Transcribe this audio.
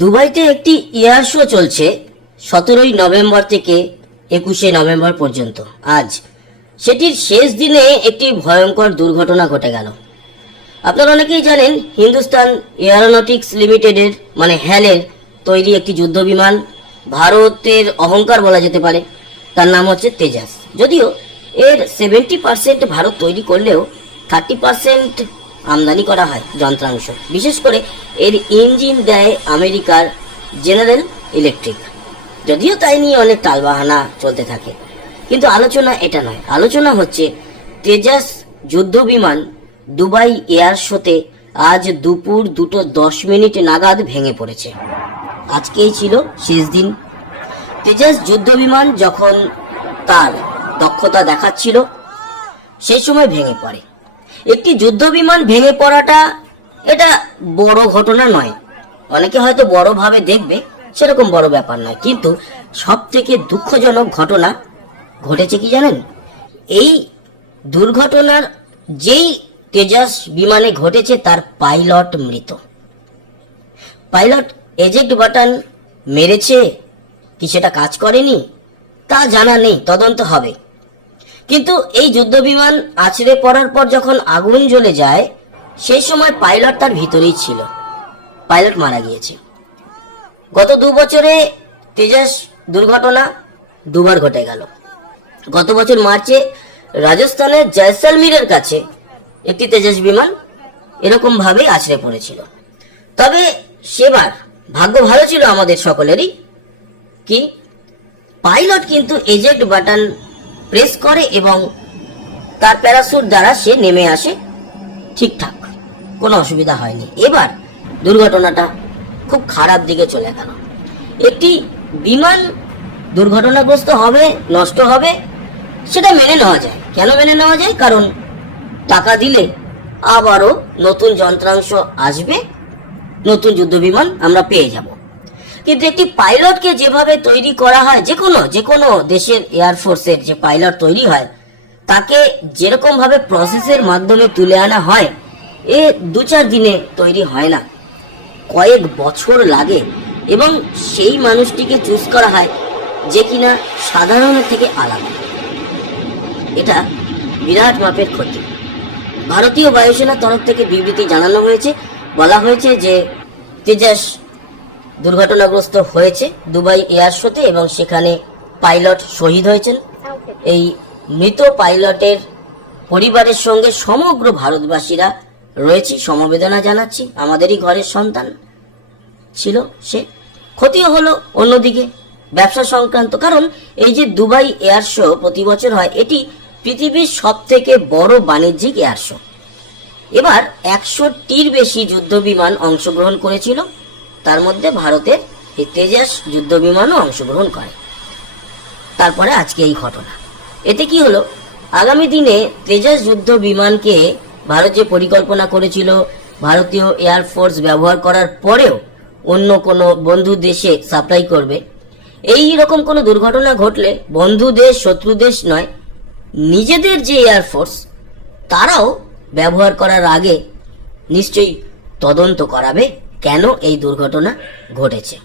দুবাইতে একটি air show চলছে 17ই নভেম্বর থেকে 21শে নভেম্বর পর্যন্ত। আজ সেটির শেষ দিনে একটি ভয়ঙ্কর দুর্ঘটনা ঘটে গেল। আপনারা অনেকেই জানেন, হিন্দুস্তান এয়ারোনটিক্স লিমিটেডের মানে হ্যালের তৈরি একটি যুদ্ধ বিমান, ভারতের অহংকার বলা যেতে পারে। তার নাম হচ্ছে তেজাস। যদিও এর 70% ভারত তৈরি করলেও 30% আমদানি করা হয় যন্ত্রাংশ। বিশেষ করে এর ইঞ্জিন দেয় আমেরিকার জেনারেল ইলেকট্রিক। যদিও তাই নিয়ে অনেক টালবাহানা চলতে থাকে, কিন্তু আলোচনা এটা নয়। আলোচনা হচ্ছে তেজাস যুদ্ধ বিমান দুবাই এয়ার শোতে আজ দুপুর 2:10 নাগাদ ভেঙে পড়েছে। আজকেই ছিল শেষ দিন। তেজাস যুদ্ধ বিমান যখন তার দক্ষতা দেখাচ্ছিল সেই সময় ভেঙে পড়ে। একটি যুদ্ধ বিমান ভেঙে পড়াটা এটা বড় ঘটনা নয়। অনেকে হয়তো বড়ভাবে দেখবে, সেরকম বড় ব্যাপার নয়। কিন্তু সব থেকে দুঃখজনক ঘটনা ঘটেছে কি জানেন? এই দুর্ঘটনার যেই তেজাস বিমানে ঘটেছে তার পাইলট মৃত। পাইলট এজেক্ট বাটন মেরেছে কি সেটা কাজ করেনি তা জানা নেই, তদন্ত হবে। কিন্তু এই যুদ্ধ বিমান আছড়ে পড়ার পর যখন আগুন জ্বলে যায় সেই সময় পাইলট তার ভিতরেই ছিল। পাইলট মারা গিয়েছে। গত 2 বছরে তেজাস দুর্ঘটনা দুবার ঘটে গেল। গত বছর মার্চে রাজস্থানের জয়সলমীরের কাছে একটি তেজাস বিমান এরকম ভাবেই আছড়ে পড়েছিল। তবে সেবার ভাগ্য ভালো ছিল আমাদের সকলেরই, কি পাইলট কিন্তু এজেক্ট বাটন প্রেস করে এবং তার প্যারাসুট দ্বারা সে নেমে আসে ঠিকঠাক, কোনো অসুবিধা হয়নি। এবার দুর্ঘটনাটা খুব খারাপ দিকে চলে গেল। একটি বিমান দুর্ঘটনাগ্রস্ত হবে, নষ্ট হবে, সেটা মেনে নেওয়া যায়। কেন মেনে নেওয়া যায়? কারণ টাকা দিলে আবারও নতুন যন্ত্রাংশ আসবে, নতুন যুদ্ধ বিমান আমরা পেয়ে যাব। কিন্তু একটি পাইলটকে যেভাবে তৈরি করা হয়, যে কোনো দেশের এয়ারফোর্সের যে পাইলট তৈরি হয় তাকে যেরকম ভাবে প্রসেসের মাধ্যমে তুলে আনা হয়, এ 2-4 দিনে তৈরি হয় না, কয়েক বছর লাগে। এবং সেই মানুষটিকে চুজ করা হয় যে কিনা সাধারণের থেকে আলাদা। এটা বিরাট মাপের ক্ষতি। ভারতীয় বায়ুসেনার তরফ থেকে বিবৃতি জানানো হয়েছে, বলা হয়েছে যে তেজাস দুর্ঘটনাগ্রস্ত হয়েছে দুবাই এয়ার শোতে এবং সেখানে পাইলট শহীদ হয়েছেন। এই মৃত পাইলটের পরিবারের সঙ্গে সমগ্র ভারতবাসীরা রয়েছি, সমবেদনা জানাচ্ছি। আমাদেরই ঘরের সন্তান ছিল সে। ক্ষতিও হলো অন্যদিকে ব্যবসা সংক্রান্ত, কারণ এই যে দুবাই এয়ার শো প্রতি বছর হয়, এটি পৃথিবীর সব থেকে বড় বাণিজ্যিক এয়ার শো। এবার 100টির বেশি যুদ্ধ বিমান অংশগ্রহণ করেছিল, তার মধ্যে ভারতের এই তেজাস যুদ্ধ বিমানও অংশগ্রহণ করে। তারপরে আজকে এই ঘটনা। এতে কি হলো? আগামী দিনে তেজাস যুদ্ধ বিমানকে ভারত যে পরিকল্পনা করেছিল ভারতীয় এয়ারফোর্স ব্যবহার করার পরেও অন্য কোনো বন্ধু দেশে সাপ্লাই করবে, এই রকম কোনো দুর্ঘটনা ঘটলে বন্ধু দেশ শত্রু দেশ নয়, নিজেদের যে এয়ারফোর্স তারাও ব্যবহার করার আগে নিশ্চয়ই তদন্ত করাবে কেন এই দুর্ঘটনা ঘটেছে।